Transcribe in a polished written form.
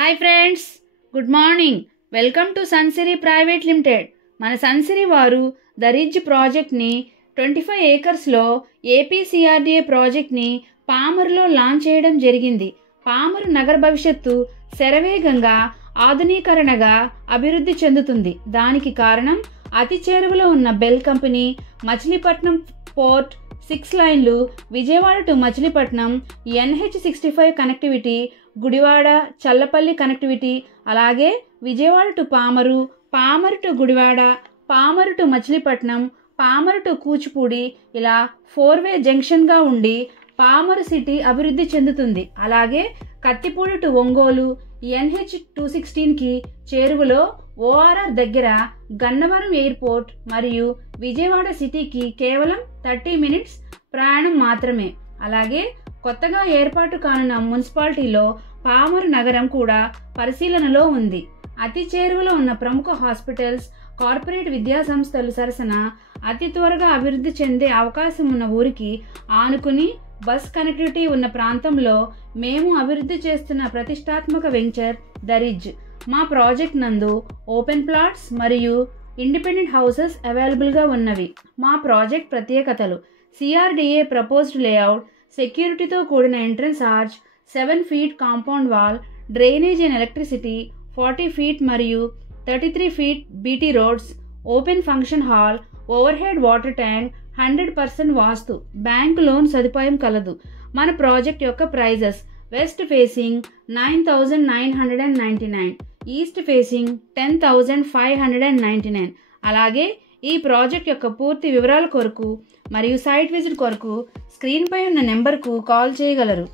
Hi friends, good morning. Welcome to Sunsiri private limited. మన సన్సిరీ వారు the ridge ప్రాజెక్ట్ని 25 ఏకర్స్లో APCRDA ప్రాజెక్ట్ని పామరులో లాంచ్ చేయడం జరిగింది. పామరు నగర భవిష్యత్తు శరవేగంగా ఆధునీకరణగా అభివృద్ధి చెందుతుంది. దానికి కారణం అతి చేరువలో ఉన్న బెల్ కంపెనీ, మచిలీపట్నం పోర్ట్, 6 లైన్లు, Vijayawada to Machilipatnam, NH65 connectivity, Gudivada Challapalli connectivity, అలాగే Vijayawada to Pamarru, Pamarru to Gudivada, Pamarru to Machilipatnam, Pamarru to Kuchipudi, ఇలా 4-వే జంక్షన్గా ఉండి పామరు సిటీ అభివృద్ధి చెందుతుంది. అలాగే కత్తిపూడి టు ఒంగోలు, NH216కి చేరువలో ORR దగ్గర గన్నవరం ఎయిర్పోర్ట్ మరియు విజయవాడ సిటీకి కేవలం 30 మినిట్స్ ప్రయాణం మాత్రమే. అలాగే కొత్తగా ఏర్పాటు కానున్న మున్సిపాలిటీలో పామరు నగరం కూడా పరిశీలనలో ఉంది. అతి చేరువలో ఉన్న ప్రముఖ హాస్పిటల్స్, కార్పొరేట్ విద్యా సంస్థలు సరసన అతి త్వరగా అభివృద్ధి చెందే అవకాశం ఉన్న ఊరికి ఆనుకుని బస్ కనెక్టివిటీ ఉన్న ప్రాంతంలో మేము అభివృద్ధి చేస్తున్న ప్రతిష్టాత్మక వెంచర్ ద రిడ్జ్. మా ప్రాజెక్ట్ నందు ఓపెన్ ప్లాట్స్ మరియు ఇండిపెండెంట్ హౌసెస్ అవైలబుల్గా ఉన్నవి. మా ప్రాజెక్ట్ ప్రత్యేకతలు: CRDA ప్రపోజ్డ్ లేఅవుట్, సెక్యూరిటీతో కూడిన entrance arch, 7 feet compound wall, drainage and electricity, 40 feet మరియు 33 feet BT roads, open function hall, overhead water tank, 100% vastu, bank loan సదుపాయం కలదు. మన ప్రాజెక్ట్ యొక్క prices: west facing 9,999, east facing 10,599. అలాగే ఈ ప్రాజెక్ట్ యొక్క పూర్తి వివరాల కొరకు మరియు సైట్ విజిట్ కొరకు స్క్రీన్పై ఉన్న నెంబర్కు కాల్ చేయగలరు.